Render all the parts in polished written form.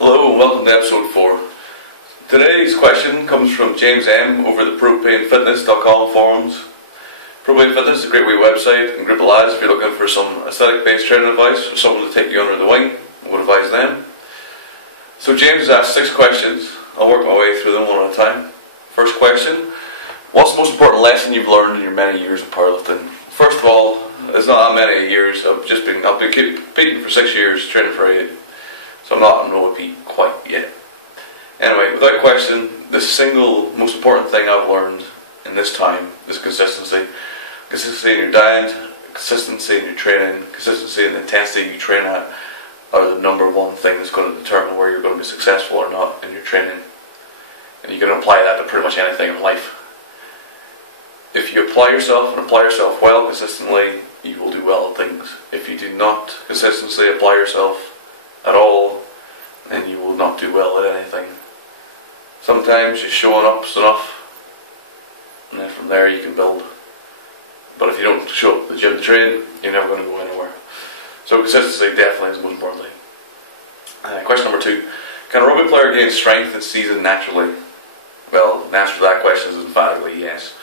Hello and welcome to episode 4. Today's question comes from James M over the propanefitness.com forums. Propane Fitness is a great wee website and group of lads if you're looking for some aesthetic based training advice or someone to take you under the wing. I would advise them. So James has asked 6 questions. I'll work my way through them one at a time. First question: what's the most important lesson you've learned in your many years of powerlifting? First of all, it's not that many years. I've been competing for 6 years, training for 8. So I'm not on repeat quite yet. Anyway, without question, the single most important thing I've learned in this time is consistency. Consistency in your diet, consistency in your training, consistency in the intensity you train at are the number one thing that's going to determine where you're going to be successful or not in your training. And you can apply that to pretty much anything in life. If you apply yourself and apply yourself well consistently, you will do well at things. If you do not consistently apply yourself at all, then you will not do well at anything. Sometimes just showing up is enough, and then from there you can build. But if you don't show up at the gym to train, you're never going to go anywhere. So consistency definitely is the most important thing. Question number 2: can a rugby player gain strength in season naturally? Well, the answer to that question is emphatically yes.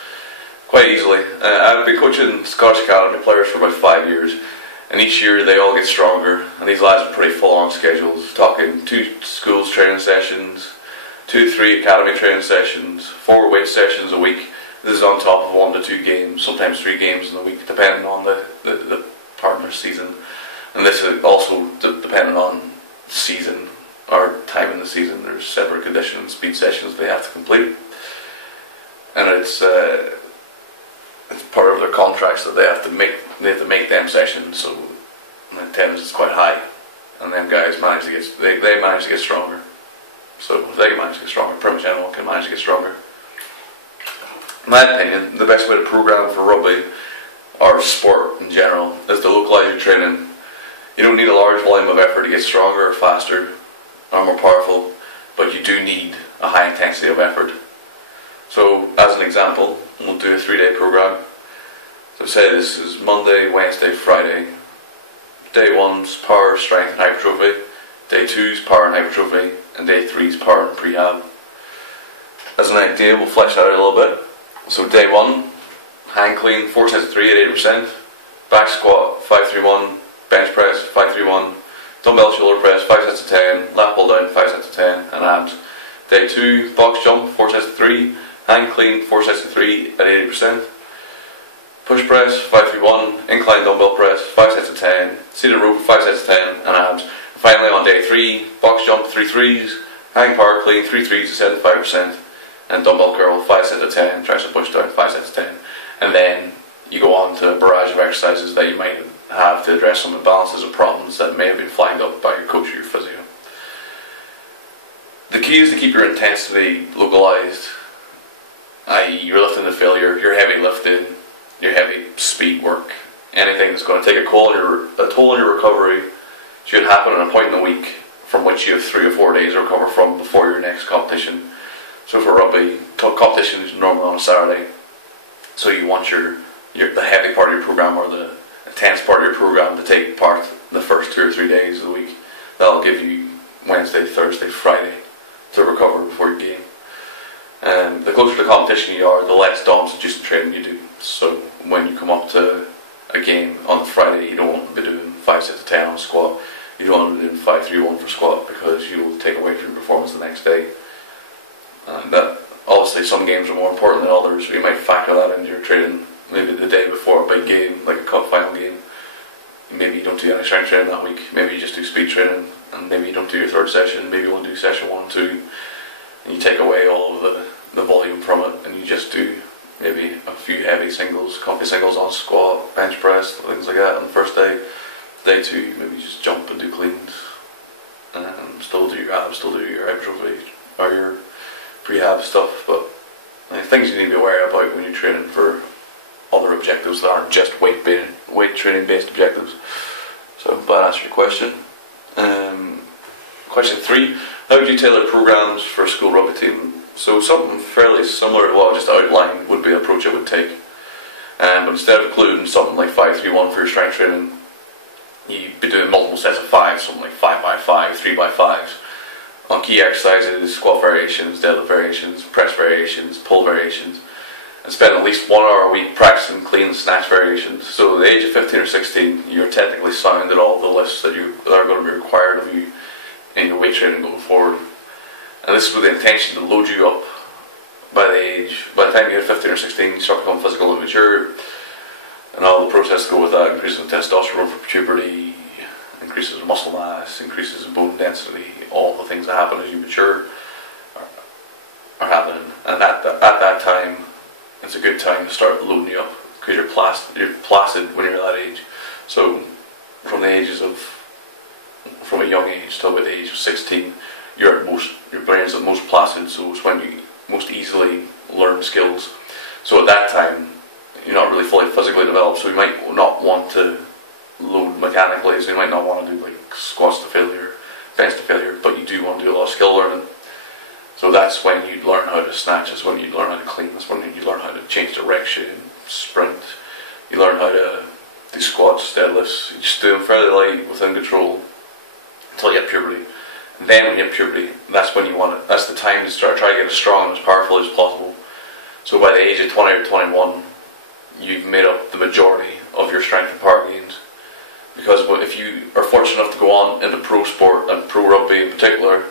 Quite easily. I've been coaching Scottish Academy players for about 5 years, and each year they all get stronger, and these lads are pretty full on schedules, talking 2 schools training sessions, 2 to 3 academy training sessions, 4 weight sessions a week. This is on top of 1 to 2 games, sometimes 3 games in the week, depending on the partner's season. And this is also depending on season, or time in the season. There's separate condition speed sessions they have to complete. And it's part of their contracts that they have to make them sessions, so the attendance is quite high, and them guys manage to get stronger. So if they can manage to get stronger, pretty much anyone can manage to get stronger. In my opinion, the best way to program for rugby or sport in general is to localise your training. You don't need a large volume of effort to get stronger or faster or more powerful, but you do need a high intensity of effort. So as an example, we'll do a 3-day program. So say this is Monday, Wednesday, Friday. Day 1's power, strength and hypertrophy. Day 2's power and hypertrophy. And day 3's power and prehab. As an idea, we'll flesh that out a little bit. So day 1, hang clean, 4 sets of 3 at 80%. Back squat, 5-3-1. Bench press, 5-3-1. Dumbbell shoulder press, 5 sets of 10. Lat pull down, 5 sets of 10. And abs. Day 2, box jump, 4 sets of 3. Hang clean, 4 sets of 3 at 80%. Push press, 5-3-1. Incline dumbbell press, 5 sets of 10. Seated rope, 5 sets of 10. And abs. Finally on day 3, box jump, 3 threes. Hang power clean, 3 threes at 75%. And dumbbell curl, 5 sets of 10. Tricep push down, 5 sets of 10. And then you go on to a barrage of exercises that you might have to address some imbalances or problems that may have been flagged up by your coach or your physio. The key is to keep your intensity localised, i.e. you're lifting to failure, your heavy lifting, your heavy speed work, anything that's going to take a toll on your recovery should happen at a point in the week from which you have 3 or 4 days to recover from before your next competition. So for rugby, competition is normally on a Saturday, so you want the heavy part of your program or the intense part of your program to take part the first 2 or 3 days of the week. That'll give you Wednesday, Thursday, Friday to recover before your game. And the closer to the competition you are, the less DOMS induced training you do. So when you come up to a game on the Friday, you don't want to be doing 5 sets of 10 on squat. You don't want to be doing 5-3-1 for squat because you will take away from your performance the next day. And that, obviously some games are more important than others, so you might factor that into your training. Maybe the day before a big game, like a cup final game, maybe you don't do any strength training that week. Maybe you just do speed training, and maybe you don't do your 3rd session. Maybe you want to do session 1 and 2, and you take away all of the volume from it, and you just do maybe a few heavy singles, comfy singles on squat, bench press, things like that on the first day. Day 2, maybe just jump and do cleans, and still do your abs, still do your hypertrophy or your prehab stuff. But things you need to be aware about when you're training for other objectives that aren't just weight training based objectives. So hope that answered your question. Question 3: how would you tailor programs for a school rugby team? So something fairly similar to what I just outlined would be the approach I would take. But instead of including something like 5-3-1 for your strength training, you'd be doing multiple sets of 5, something like 5x5, 3x5s. on key exercises, squat variations, deadlift variations, press variations, pull variations, and spend at least 1 hour a week practicing clean snatch variations. So at the age of 15 or 16, you're technically sound at all the lifts that are going to be required of you in your weight training going forward. And this is with the intention to load you up by the time you hit 15 or 16, you start becoming physical and mature, and all the process go with that: increases in testosterone for puberty, increases in muscle mass, increases in bone density. All the things that happen as you mature are happening, and at that time, it's a good time to start loading you up, because you're placid when you're that age. So from a young age till about the age of 16, your brain's at most placid, so it's when you most easily learn skills. So at that time, you're not really fully physically developed, so you might not want to load mechanically, so you might not want to do like squats to failure, bench to failure, but you do want to do a lot of skill learning. So that's when you learn how to snatch, that's when you learn how to clean, that's when you learn how to change direction, sprint, you learn how to do squats, deadlifts. You just do them fairly light, within control, until you hit puberty. And then when you hit puberty, that's when you want it. That's the time to try to get as strong and as powerful as possible. So by the age of 20 or 21, you've made up the majority of your strength and power gains. Because if you are fortunate enough to go on into pro sport, and pro rugby in particular,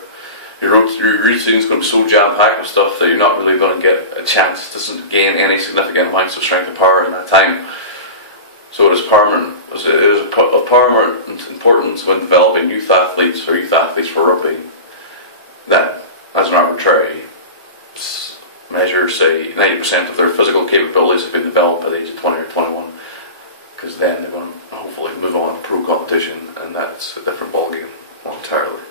your routine is going to be so jam-packed with stuff that you're not really going to get a chance to gain any significant amounts of strength and power in that time. So it is of paramount importance when developing youth athletes for rugby that, as an arbitrary measure, say 90% of their physical capabilities have been developed by the age of 20 or 21, because then they're going to hopefully move on to pro competition, and that's a different ballgame entirely.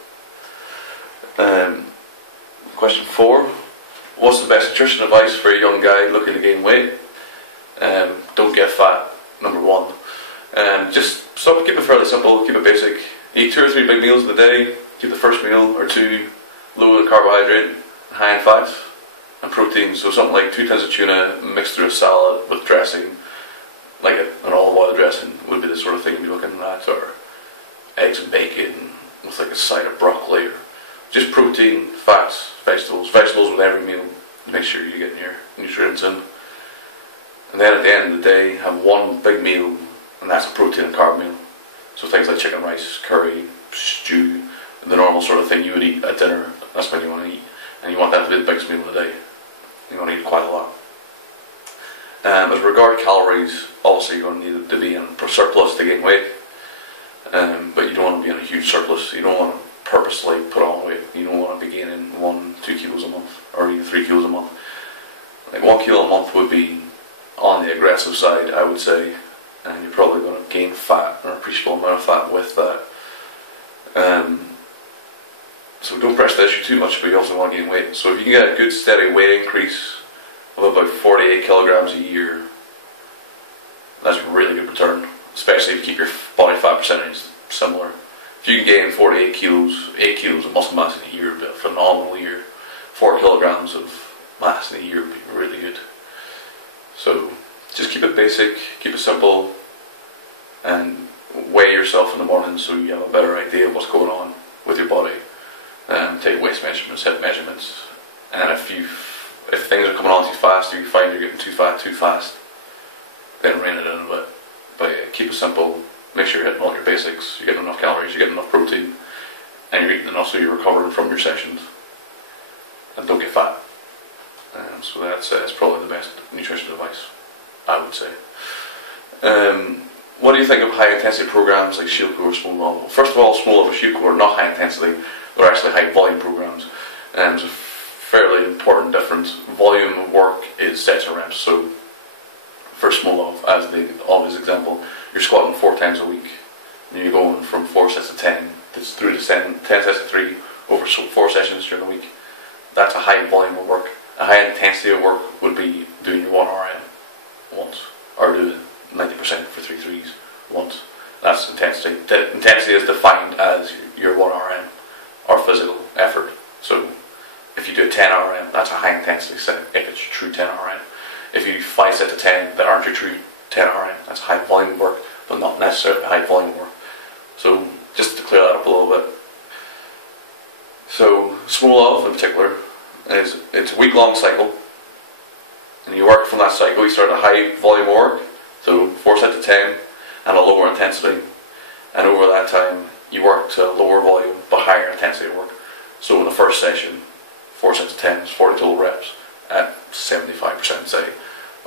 Question 4: what's the best nutrition advice for a young guy looking to gain weight? Don't get fat, number 1. Just keep it fairly simple, keep it basic. Eat 2 or 3 big meals in the day. Keep the first meal or 2 low in carbohydrate, high in fat and protein. So something like 2 tins of tuna mixed through a salad with dressing, like an olive oil dressing would be the sort of thing you'd be looking at, or eggs and bacon with like a side of broccoli, or just protein, fats, vegetables with every meal. Make sure you're getting your nutrients in. And then at the end of the day, have 1 big meal, and that's a protein and carb meal. So things like chicken, rice, curry, stew, the normal sort of thing you would eat at dinner, that's when you want to eat. And you want that to be the biggest meal of the day. You want to eat quite a lot. As regard calories, obviously you're going to need to be in surplus to gain weight. But you don't want to be in a huge surplus. You don't want to purposely put on weight. You don't want to be gaining 1-2 kilos a month, or even 3 kilos a month. Like 1 kilo a month would be on the aggressive side, I would say, and you're probably going to gain fat, or an appreciable amount of fat with that. So don't press the issue too much, but you also want to gain weight. So if you can get a good steady weight increase of about 48 kilograms a year, that's a really good return, especially if you keep your body fat percentage similar. If you can gain 48 kilos, 8 kilos of muscle mass in a year, would be a phenomenal year. 4 kilograms of mass in a year would be really good. So just keep it basic, keep it simple, and weigh yourself in the morning so you have a better idea of what's going on with your body. Take waist measurements, hip measurements, and if things are coming on too fast, or you find you're getting too fat too fast, then rein it in a bit. But yeah, keep it simple, make sure you're hitting all your basics, you're getting enough calories, you're getting enough protein, and you're eating enough so you're recovering from your sessions. And don't get fat. So that's probably the best nutrition advice, I would say. What do you think of high intensity programs like Shield Core or Smolov? Well, first of all, Smolov or Shield Core are not high intensity, they're actually high volume programs. There's a fairly important difference. Volume of work is sets and reps. So for Smolov, as the obvious example, you're squatting 4 times a week, and you're going from 4 sets of 10 through to 10 sets of 3 over 4 sessions during the week. That's a high volume of work. A high intensity of work would be doing your 1 RM once, or doing 90% for 3 threes once. That's intensity. The intensity is defined as your 1 RM, or physical effort. So if you do a 10 RM, that's a high intensity set, if it's your true 10 RM. If you do 5 sets of 10 that aren't your true 10 RM, that's high volume work, but not necessarily high volume work. So just to clear that up a little bit. So smolov in particular, is it's a week-long cycle, and you work from that cycle. You start a high volume work, so 4 sets of 10, and a lower intensity, and over that time you work to lower volume but higher intensity work. So in the first session, 4 sets of 10 is 40 total reps at 75%, say,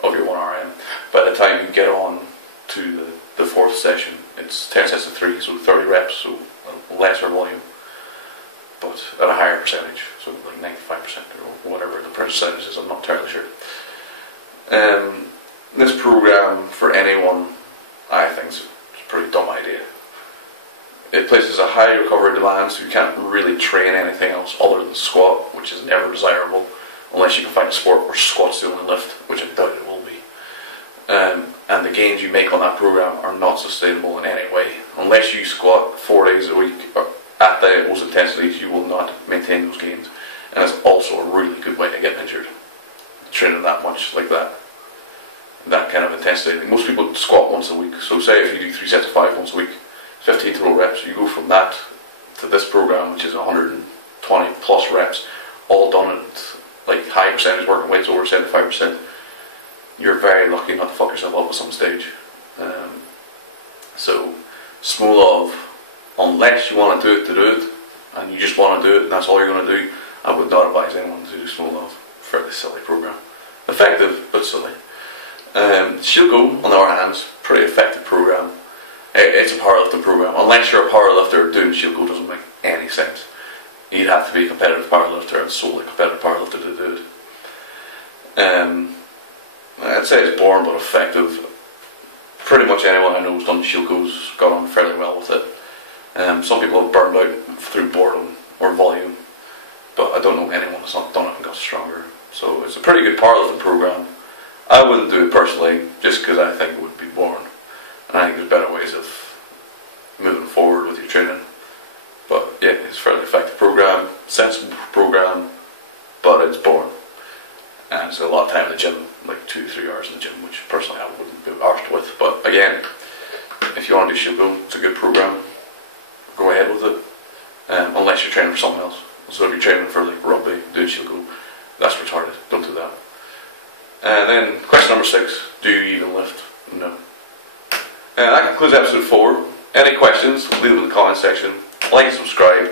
of your 1RM. By the time you get on to the fourth session, it's 10 sets of 3, so 30 reps, so a lesser volume, but at a higher percentage, so like 95% or whatever the percentage is, I'm not entirely sure. This program, for anyone, I think is a pretty dumb idea. It places a high recovery demand, so you can't really train anything else other than squat, which is never desirable, unless you can find a sport where squat's the only lift, which I doubt it will be. And the gains you make on that program are not sustainable in any way. Unless you squat 4 days a week at those intensities, you will not maintain those gains. And it's also a really good way to get injured, training that much like that kind of intensity. Most people squat once a week, so say if you do 3 sets of 5 once a week, 15 total reps, you go from that to this program, which is 120 plus reps, all done at like high percentage working weights, over 75%. You're very lucky not to fuck yourself up at some stage. So smolov, unless you want to do it, and you just want to do it, and that's all you're going to do, I would not advise anyone to do smolov. Fairly silly program. Effective, but silly. Shield Go, on the other hand, is a pretty effective program. It's a powerlifting program. Unless you're a powerlifter, doing Shield Go doesn't make any sense. You'd have to be a competitive powerlifter and solely competitive powerlifter to do it. I'd say it's boring but effective. Pretty much anyone I know who's done Shield Go's got on fairly well with it. Some people have burned out through boredom or volume, but I don't know anyone that's not done it and got stronger. So it's a pretty good powerlifting program. I wouldn't do it personally, just because I think it would be boring. And I think there's better ways of moving forward with your training. But yeah, it's a fairly effective program, sensible program, but it's boring. And it's a lot of time in the gym, like 2 to 3 hours in the gym, which personally I wouldn't be arsed with. But again, if you want to do Shield Go, it's a good program. Go ahead with it, unless you're training for something else. So if you're training for like rugby, doing Shield Go, that's retarded. Don't do that. And then question number 6: do you even lift? No. And that concludes episode 4. Any questions, leave them in the comment section. Like and subscribe,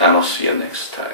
and I'll see you next time.